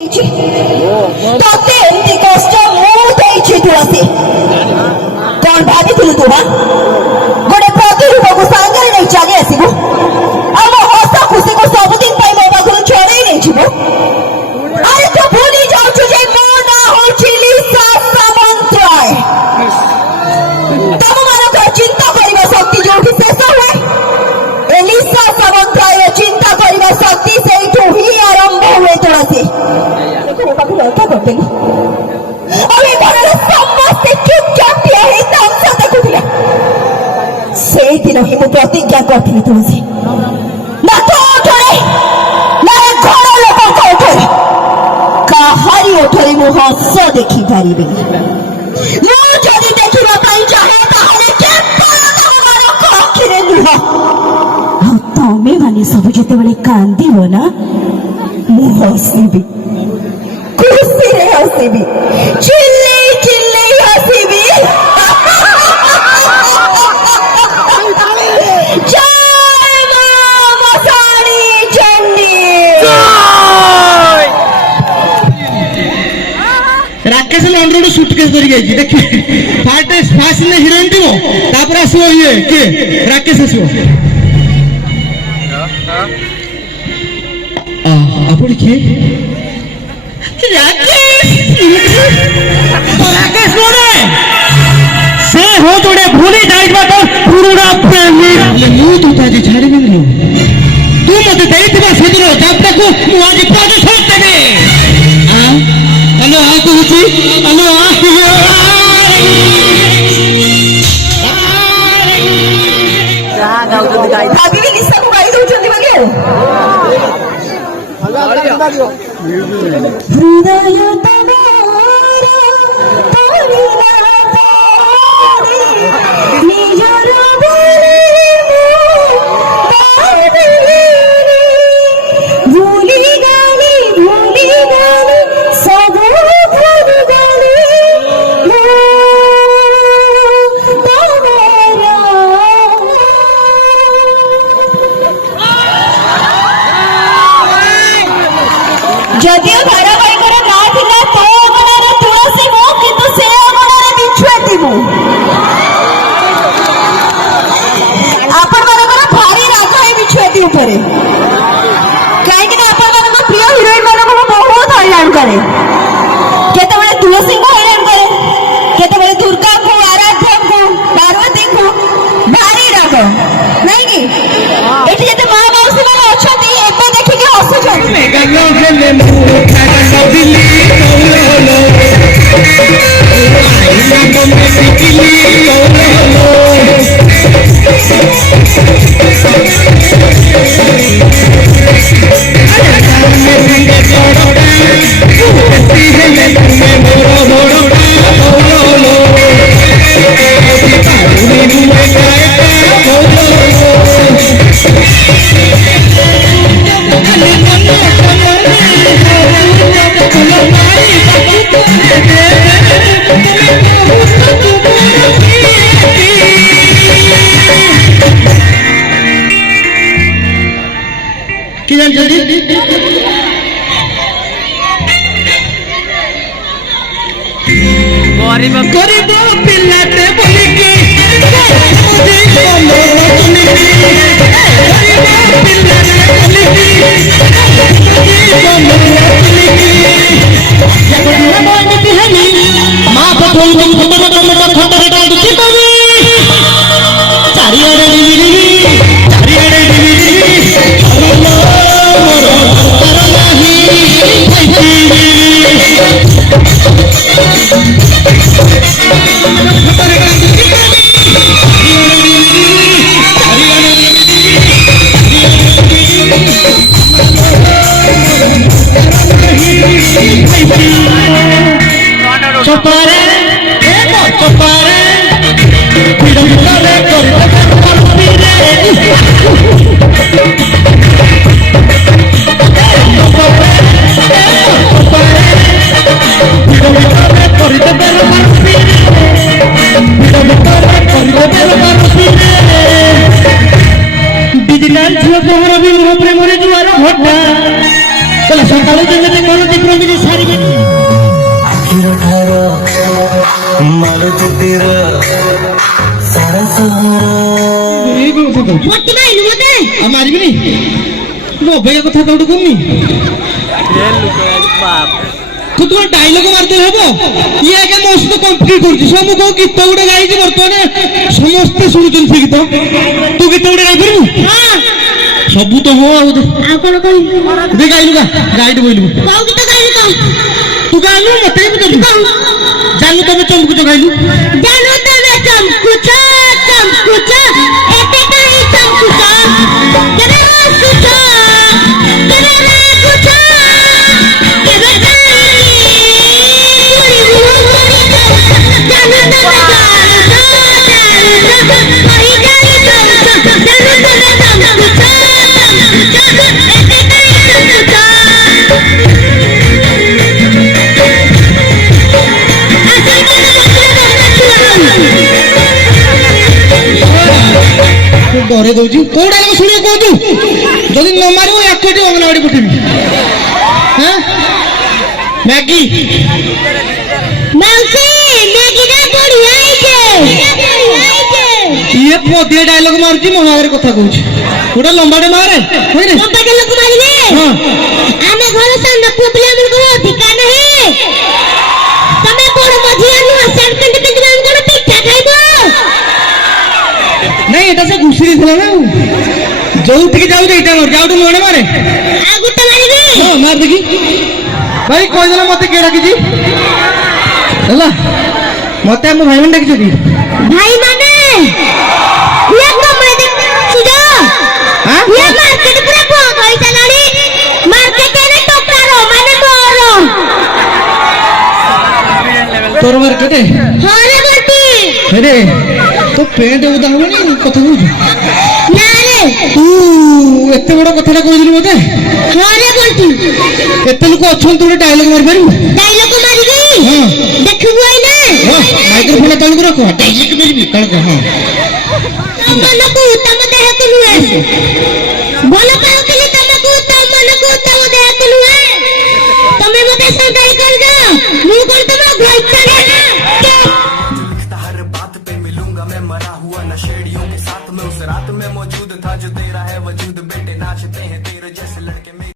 ତତେ ଏମିତି କଷ୍ଟ ମୁଁ ଦେଇଛି ତୁଳସୀ। କଣ ଭାବିଥିଲୁ ତୁ? ଗୋଟେ ପ୍ରତିରୂପକୁ ସାଙ୍ଗରେ ନେଇ ଚାଲି ଆସିବୁ, ଆମ ହସ ଖୁସିକୁ ସବୁଦିନ ପାଇଁ ମୋ ପାଖରୁ ଛଡେଇ ନେଇଯିବୁ। ଆରେ ତୁ ଭୁଲି ଯାଉଛୁ ଯେ ମୋ ନାଁ ହଉଛି ଲିସା ସାମନ୍ତରାୟ। ତମମାନଙ୍କର ଚିନ୍ତା କରିବା ଶକ୍ତି ଯୋଉଠି ଶେଷ ହୁଏ, ଏ ଲିସା ସାମନ୍ତରାୟର ଚିନ୍ତା କରିବା ଶକ୍ତି ସେଇଠୁ ହିଁ ଆରମ୍ଭ ହୁଏ ତୁଳସୀ। ସମସ୍ତେ ଚୁପଚାପ ଠିଆ ହେଇ ତାମସା ଦେଖୁଥିଲେ। ସେଇଦିନ ହିଁ ମୁଁ ପ୍ରତିଜ୍ଞା କରିଥିଲି ତୁଳସୀ, ନା ତୋ ଓଠରେ ନା ଘର ଲୋକଙ୍କ ଓଠରେ କାହାରି ଓଠରେ ମୁଁ ହସ ଦେଖିପାରିବିନି। ମୁଁ ଯଦି ଦେଖିବା ପାଇଁ ଚାହେଁ ତାହେଲେ କେବଳ ତମମାନଙ୍କ ଆଖିରେ ନୁହଁ। ଆଉ ତମେ ମାନେ ସବୁ ଯେତେବେଳେ କାନ୍ଦିବ ନା, ମୁଁ ହସିବି, ଖୁସିରେ ହସିବି, ଚିଲ୍ଲେଇ ଚିଲ୍ଲେଇ ହସିବି। ଜୟ ମା ମଶାଣି ଚଣ୍ଡୀ। ରାକେଶ ଲଣ୍ଡନ ସୁଟକେସ୍ ଧରିକି ଯାଇଛି। ଦେଖି ଫାଷ୍ଟ ହିରୋଇନ ଥିବ, ତାପରେ ଆସିବ ଇଏ କିଏ ରାକେଶ ଆସିବ। ଆପଣ କିଏ? ରାକେଶ ସେ हो जोड़े भूली जाइबा तो पुरुड़ा प्रेमी। ମୁଁ ତୁ ଆଜି ଛାଡ଼ିବିନି। ତୁ ମତେ ଦେଇଥିବା ସେଦିନ ଯାତ୍ରାକୁ ମୁଁ ଆଜି ପ୍ରଦର୍ଶନ ଦେବି। ଆଲୋ କହୁଛି, ଆଲୋ ଭାବିବି ଲିସାକୁ ଗାଇ ଦଉଛନ୍ତି ବୋଲି ଆଉ। ଯଦିଓ ଧାରାବାହିକର ନାଁ ଥିଲା ତୋ ଅଗଣାରେ ତୁଳସୀ ମୁଁ, କିନ୍ତୁ ସେ ଅଗଣାରେ ବିଛୁଆତି ମୁଁ। ଆପଣମାନଙ୍କର ଭାରି ରାଗ ଏ ବିଛୁଆତି ଉପରେ, କାହିଁକି ନା ଆପଣମାନଙ୍କ ପ୍ରିୟ ହିରୋଇନ ମାନଙ୍କୁ ମୁଁ ବହୁତ ହଇରାଣ କରେ। କେତେବେଳେ ତୁଳସୀଙ୍କୁ ହଇରାଣ କରେ, କେତେବେଳେ ଦୁର୍ଗାଙ୍କୁ, ଆରାଧ୍ୟାଙ୍କୁ, ପାର୍ବତୀଙ୍କୁ। ଭାରି ରାଗ ନାଇଁ କି? ଏଠି ଯେତେ ମା ମାଉସୀ ମାନେ ଅଛନ୍ତି ଏବେ ଦେଖିକି ହସୁଛନ୍ତି। गरीब पिलाटे बोलिकी माँ पठौती खतरे डालुची कवि चारिआडे चपारे चपारे डिजिटल झील भी मोह प्रेम जुआर घटा सकालू जमी तेरा सारा सहारा এই কথা কହୁଛୁ মতে মাইলু মতে ଆଉ ମାରିବିନି ମୋ ଅଭୟ କଥା ତୋଠୁ କହୁନି ତୁ ତୁମ ଡାଇଲଗ ମାରିଦେଲେ ହବ ଇଏ ଆଜ୍ଞା ମୋ ସହିତ କମ୍ପିଟ୍ କରୁଛି ସବୁ ମୁଁ କୋଉ ଗୀତ ଗୋଟେ ଗାଇଛି ବର୍ତ୍ତମାନ ସମସ୍ତେ ଶୁଣୁଛନ୍ତି ସେ ଗୀତ ତୁ ଗୀତ ଗୋଟେ ଗାଇପାରିବୁ ହଁ ସବୁ ତ ହଁ ଆଉ ଆଉ କଣ କହିବି ଦେ ଗାଇଲୁ ଗା ଗାଇட்டு ବୋଇଲୁ କୋଉ ଗୀତ ଗାଇବି କହ ତୁ ଗାଇଲୁ ମତେ ବି ଦେଲୁ ଜାନୁ ତମେ ଚମକୁଛ ଗାଇଲୁ ଜାନୁ ତମେ ଚମକୁଛ ଚମକୁଛ ଏତେ କାହିଁ ଚମକୁଛ କେବେ ହସୁଛ କେବେ ରାଗୁଛ କେବେ କାହିଁକି ପୁଣି ମୁହଁ କରି ଯାଉଛ ଜାନୁ ତମେ ଜାଣୁଛ କହି ଜାଣି ଯାଉଛ ଜାନୁ ତମେ ଚମକୁଛ ଚମକୁଛ ଏତେ କାହିଁ ଚମକୁଛ ଡରେ ଦଉଛି କୋଉ ଡାଇଲଗ ଶୁଣିବାକୁ କହୁଛୁ ଯଦି ନ ମାରିବ ୟାକୁ ଏଠି ଅଙ୍ଗନବାଡି ପଠେଇବି ହଁ ମ୍ୟାଗି ମାଉସୀ ମ୍ୟାଗିଟା ବଢିଆ ହେଇছে ଇଏ ପଦିଏ ଡାଇଲଗ ମାରୁଛି ମୋ ଆଗରେ କଥା କହୁଛି ଗୋଟେ ଲମ୍ବାଟେ ମାରେ କହିଲେ ଲମ୍ବାଟେ ଲୋକ ମାରିବେ ହଁ ଆମେ ଘର ସାନ ପୁଅ ପିଲାମାନଙ୍କର ଅଧିକାର ନାହିଁ ତମେ ବଡ ମଝିଆ ନୁହଁ ସାର୍ଟ ପ୍ୟାଣ୍ଟ ପିନ୍ଧିବା କଣ ପିଠା ଖାଇବ ନାଇଁ ଏଟା ସେ ଘୁଷି ଦେଇଥିଲା ନା ଆଉ ଯୋଉଠିକି ଯାଉଛି ଏଇଟା ମାରୁଛି ଆଉ ଗୋଟେ ନୁଆଣେ ମାରେ ଆଉ ଗୋଟେ ମାରିବେ ହଁ ମାର ଦେଖି ଭାଇ କହିଦେଲା ମତେ କିଏ ଡାକିଛି ହେଲା ମତେ ଆମ ଭାଇମାନେ ଡାକିଛନ୍ତି ଭାଇ ମାନେ ଇଏ ତମେ ଦେଖୁଛୁ ଯା ହଁ ଇଏ ମାର୍କେଟ ପୁରା ବନ୍ଦ ହୋଇସାରିଲାଣି ମାର୍କେଟରେ ଟୋକାର ମାନେ ମୋର ତୋର ମାର୍କେଟେ ହଁ ରେ ଗୋଟି ରେ ତୋ ପେଣ୍ଟ ଓଦା ହବନି କଥା କହୁଛୁ ନା ରେ ତୁ ଏତେ ବଡ କଥାଟା କହିଥିଲୁ ମତେ ହଁ ରେ ଗୋଟି ଏତେ ଲୋକ ଅଛନ୍ତି ତୁ ଗୋଟେ ଡାଇଲଗ ମାରିପାରିବୁ ଡାଇଲଗ ମାରିବି ହଁ ଦେଖିବୁ ଏଇନା ହଁ ମାଇକ୍ରୋଫୋନ ତଳକୁ ରଖ ଡାଇଲଗ ମାରିବି ତଳକୁ ହଁ ତମମାନଙ୍କୁ ତମ